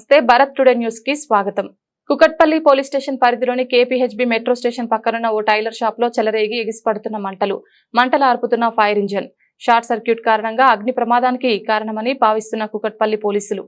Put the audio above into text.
నమస్తే, Bharat today news కి స్వాగతం. కుకట్పల్లి పోలీస్ స్టేషన్ పరిధిలోని కేపీహెచ్బీ మెట్రో స్టేషన్ పక్కనున్న ఓ టైలర్ షాప్ లో చెలరేగి ఎగిసిపడుతున్న మంటలు ఆర్పుతున్న ఫైర్ ఇంజన్ షార్ట్ సర్క్యూట్ కారణంగా అగ్ని ప్రమాదానికి కారణమని భావిస్తున్న కుకట్పల్లి పోలీసులు